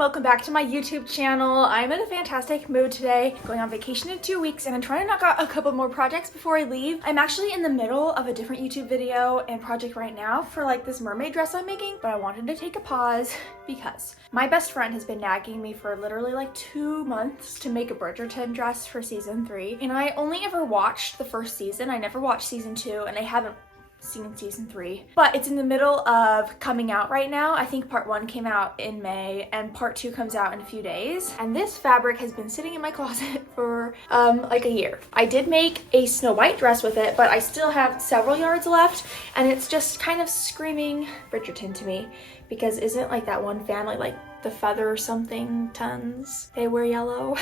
welcome back to my YouTube channel. I'm in a fantastic mood today. Going on vacation in 2 weeks and I'm trying to knock out a couple more projects before I leave. I'm actually in the middle of a different YouTube video and project right now for like this mermaid dress I'm making, but I wanted to take a pause because my best friend has been nagging me for literally like 2 months to make a Bridgerton dress for season 3. And I only ever watched the first season. I never watched season 2 and I haven't seen season 3, but it's in the middle of coming out right now. I think part 1 came out in May and part 2 comes out in a few days, and this fabric has been sitting in my closet for like a year. I did make a Snow White dress with it, but I still have several yards left, and it's just kind of screaming Bridgerton to me, because isn't like that one family, like the Feather something tons, they wear yellow?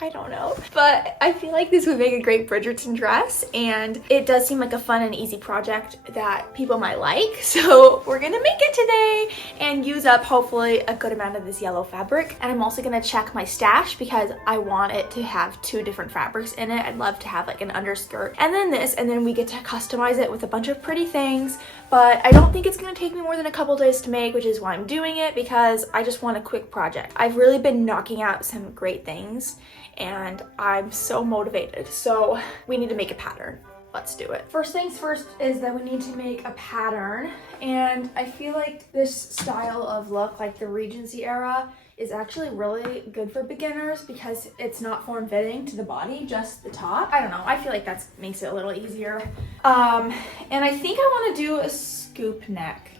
I don't know, but I feel like this would make a great Bridgerton dress, and it does seem like a fun and easy project that people might like. So we're gonna make it today and use up hopefully a good amount of this yellow fabric. And I'm also gonna check my stash because I want it to have 2 different fabrics in it. I'd love to have like an underskirt and then this, and then we get to customize it with a bunch of pretty things. But I don't think it's gonna take me more than a couple days to make, which is why I'm doing it, because I just want a quick project. I've really been knocking out some great things and I'm so motivated. So we need to make a pattern. Let's do it. First things first is that we need to make a pattern, and I feel like this style of look, like the Regency era, is actually really good for beginners because it's not form-fitting to the body, just the top. I don't know, I feel like that makes it a little easier. And I think I want to do a scoop neck.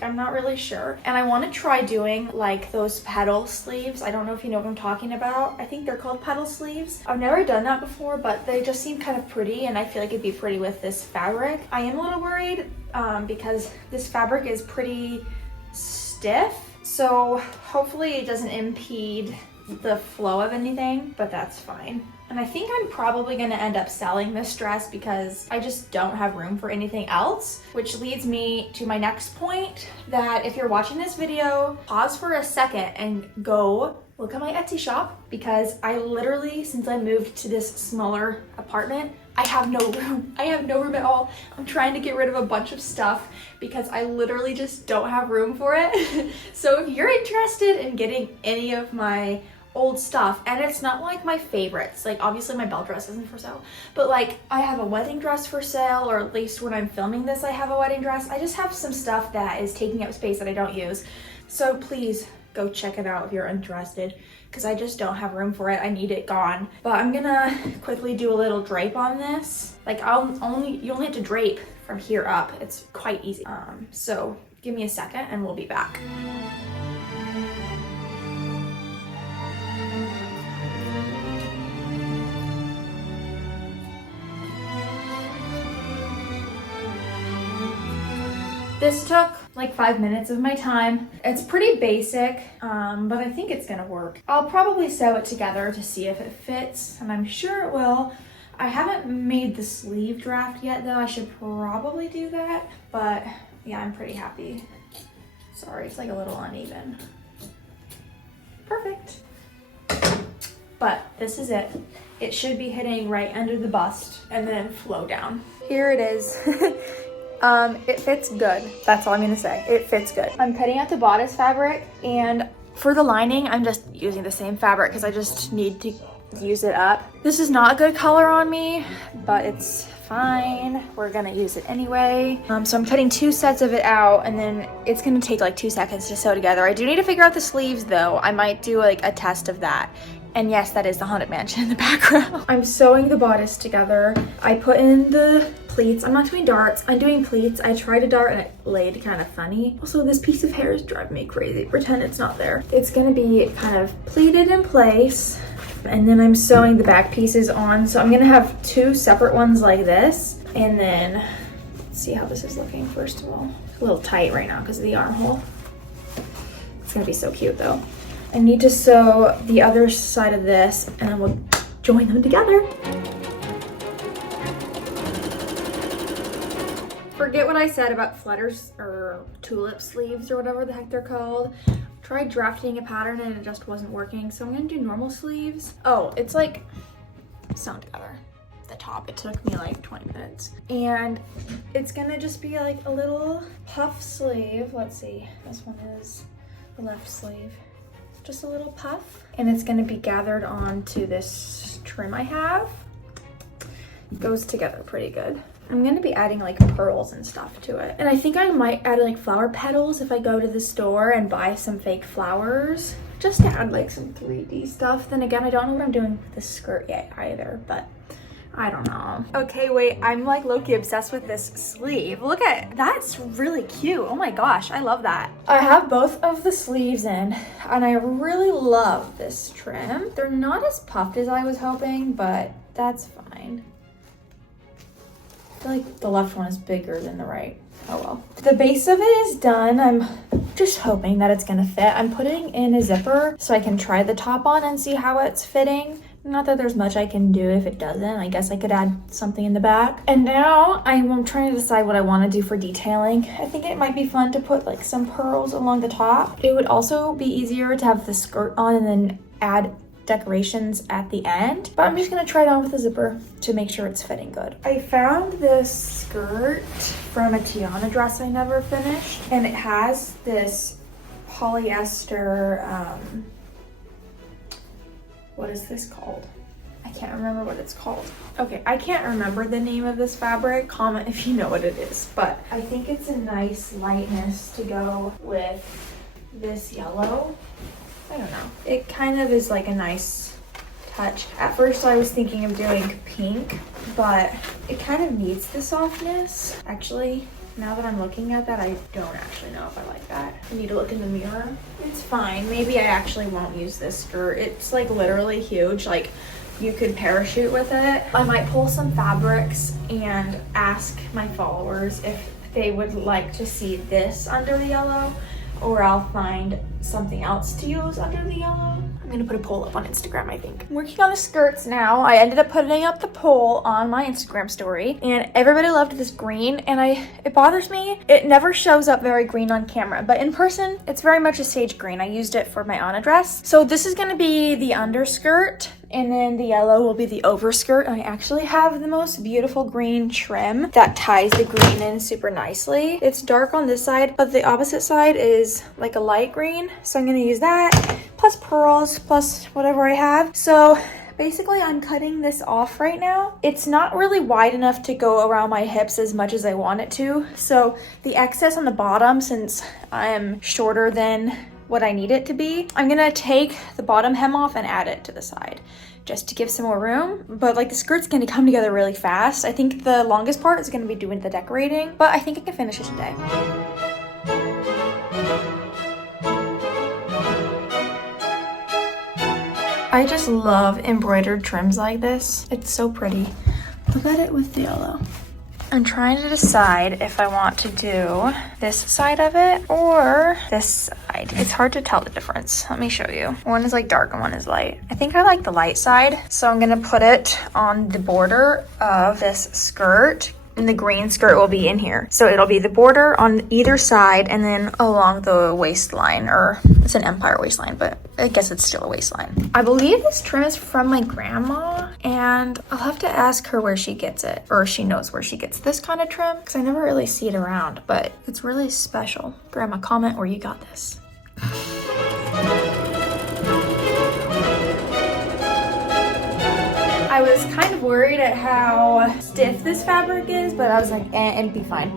I'm not really sure. And I want to try doing like those petal sleeves. I don't know if you know what I'm talking about. I think they're called petal sleeves. I've never done that before, but they just seem kind of pretty, and I feel like it'd be pretty with this fabric. I am a little worried because this fabric is pretty stiff, so hopefully it doesn't impede the flow of anything, but that's fine. And I think I'm probably gonna end up selling this dress because I just don't have room for anything else, which leads me to my next point, that if you're watching this video, pause for a second and go look at my Etsy shop, because I literally, since I moved to this smaller apartment, I have no room. I have no room at all. I'm trying to get rid of a bunch of stuff because I literally just don't have room for it. So if you're interested in getting any of my old stuff, and it's not like my favorites, like obviously my bell dress isn't for sale, but like I have a wedding dress for sale, or at least when I'm filming this I have a wedding dress. I just have some stuff that is taking up space that I don't use, so please go check it out if you're interested, because I just don't have room for it. I need it gone. But I'm gonna quickly do a little drape on this. Like you only have to drape from here up. It's quite easy. So give me a second and we'll be back. This took like 5 minutes of my time. It's pretty basic, but I think it's gonna work. I'll probably sew it together to see if it fits, and I'm sure it will. I haven't made the sleeve draft yet though. I should probably do that, but yeah, I'm pretty happy. Sorry, it's like a little uneven. Perfect. But this is it. It should be hitting right under the bust and then flow down. Here it is. It fits good. That's all I'm gonna say. It fits good. I'm cutting out the bodice fabric, and for the lining, I'm just using the same fabric because I just need to use it up. This is not a good color on me, but it's fine. We're gonna use it anyway. So I'm cutting 2 sets of it out, and then it's gonna take like 2 seconds to sew together. I do need to figure out the sleeves though. I might do like a test of that. And yes, that is the Haunted Mansion in the background. I'm sewing the bodice together. I put in the pleats. I'm not doing darts, I'm doing pleats. I tried a dart and it laid kind of funny. Also, this piece of hair is driving me crazy. Pretend it's not there. It's gonna be kind of pleated in place, and then I'm sewing the back pieces on. So I'm gonna have 2 separate ones like this, and then let's see how this is looking first of all. It's a little tight right now because of the armhole. It's gonna be so cute though. I need to sew the other side of this, and then we'll join them together. Forget what I said about flutters or tulip sleeves or whatever the heck they're called. Tried drafting a pattern and it just wasn't working, so I'm gonna do normal sleeves. Oh, it's like sewn together. The top, it took me like 20 minutes. And it's gonna just be like a little puff sleeve. Let's see, this one is the left sleeve. just a little puff. And it's gonna be gathered onto this trim I have. It goes together pretty good. I'm gonna be adding like pearls and stuff to it. And I think I might add like flower petals if I go to the store and buy some fake flowers, just to add like some 3D stuff. Then again, I don't know what I'm doing with this skirt yet either, but I don't know. Okay, wait, I'm like low-key obsessed with this sleeve. Look at, that's really cute. Oh my gosh, I love that. I have both of the sleeves in and I really love this trim. They're not as puffed as I was hoping, but that's fine. I feel like the left one is bigger than the right. Oh well. The base of it is done. I'm just hoping that it's gonna fit. I'm putting in a zipper so I can try the top on and see how it's fitting. Not that there's much I can do if it doesn't. I guess I could add something in the back. And now I'm trying to decide what I want to do for detailing. I think it might be fun to put like some pearls along the top. It would also be easier to have the skirt on and then add decorations at the end, but I'm just gonna try it on with a zipper to make sure it's fitting good. I found this skirt from a Tiana dress I never finished, and it has this polyester, what is this called? I can't remember what it's called. Okay, I can't remember the name of this fabric. Comment if you know what it is, but I think it's a nice lightness to go with this yellow. I don't know. It kind of is like a nice touch. At first I was thinking of doing pink, but it kind of needs the softness. Actually, now that I'm looking at that, I don't actually know if I like that. I need to look in the mirror. It's fine. Maybe I actually won't use this skirt. It's like literally huge. Like you could parachute with it. I might pull some fabrics and ask my followers if they would like to see this under the yellow, or I'll find something else to use under the yellow. I'm gonna put a poll up on Instagram, I think. I'm working on the skirts now. I ended up putting up the poll on my Instagram story and everybody loved this green, and it bothers me. It never shows up very green on camera, but in person, it's very much a sage green. I used it for my Anna dress. So this is gonna be the underskirt, and then the yellow will be the overskirt. I actually have the most beautiful green trim that ties the green in super nicely. It's dark on this side, but the opposite side is like a light green. So I'm gonna use that, plus pearls, plus whatever I have. So basically I'm cutting this off right now. It's not really wide enough to go around my hips as much as I want it to. So the excess on the bottom, since I am shorter than what I need it to be, I'm gonna take the bottom hem off and add it to the side just to give some more room. But like the skirt's gonna come together really fast. I think the longest part is gonna be doing the decorating, but I think I can finish it today. I just love embroidered trims like this. It's so pretty. Look at it with the yellow. I'm trying to decide if I want to do this side of it or this side. It's hard to tell the difference. Let me show you. One is like dark and one is light. I think I like the light side, so I'm gonna put it on the border of this skirt, and the green skirt will be in here. So it'll be the border on either side and then along the waistline, or it's an empire waistline, but I guess it's still a waistline. I believe this trim is from my grandma, and I'll have to ask her where she gets it, or she knows where she gets this kind of trim, because I never really see it around, but it's really special. Grandma, comment where you got this. I was kind of worried at how stiff this fabric is, but I was like, it'd be fine.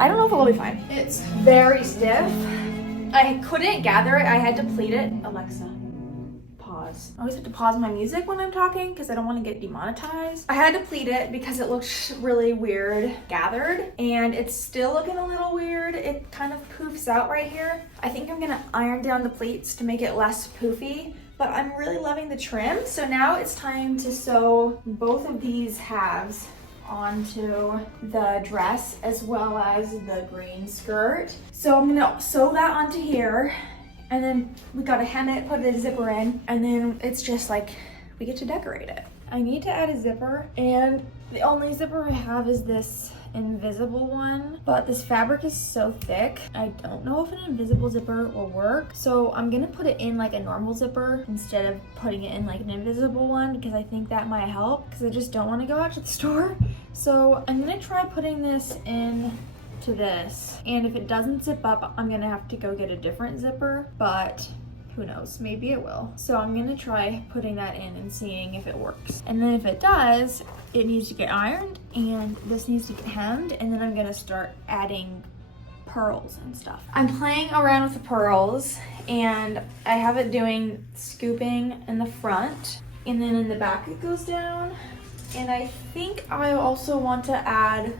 I don't know if it will be fine. It's very stiff. I couldn't gather it. I had to pleat it. Alexa, pause. I always have to pause my music when I'm talking because I don't want to get demonetized. I had to pleat it because it looks really weird gathered, and it's still looking a little weird. It kind of poofs out right here. I think I'm gonna iron down the pleats to make it less poofy. But I'm really loving the trim. So now it's time to sew both of these halves onto the dress as well as the green skirt. So I'm gonna sew that onto here, and then we gotta hem it, put the zipper in, and then it's just like we get to decorate it. I need to add a zipper, and the only zipper I have is this invisible one, but this fabric is so thick, I don't know if an invisible zipper will work. So I'm gonna put it in like a normal zipper instead of putting it in like an invisible one, because I think that might help, because I just don't want to go out to the store. So I'm gonna try putting this in to this, and if it doesn't zip up, I'm gonna have to go get a different zipper, but Who knows, maybe it will. So I'm gonna try putting that in and seeing if it works. And then if it does, it needs to get ironed and this needs to get hemmed, and then I'm gonna start adding pearls and stuff. I'm playing around with the pearls and I have it doing scooping in the front and then in the back it goes down. And I think I also want to add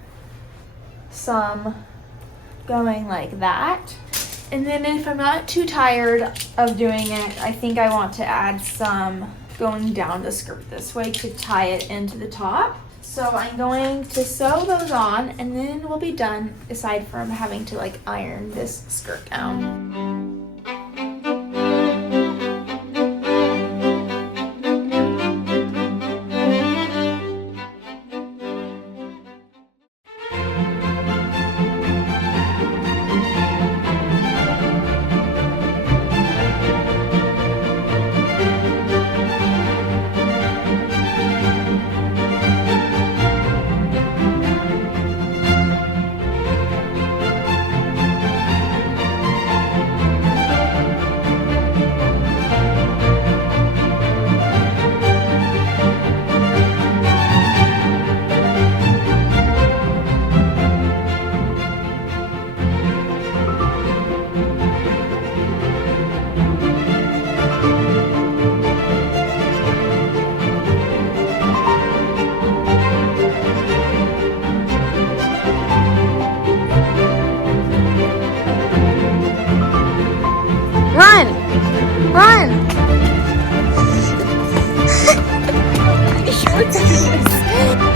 some going like that. And then if I'm not too tired of doing it, I think I want to add some going down the skirt this way to tie it into the top. So I'm going to sew those on and then we'll be done, aside from having to like iron this skirt down. Run! Run! Shorts.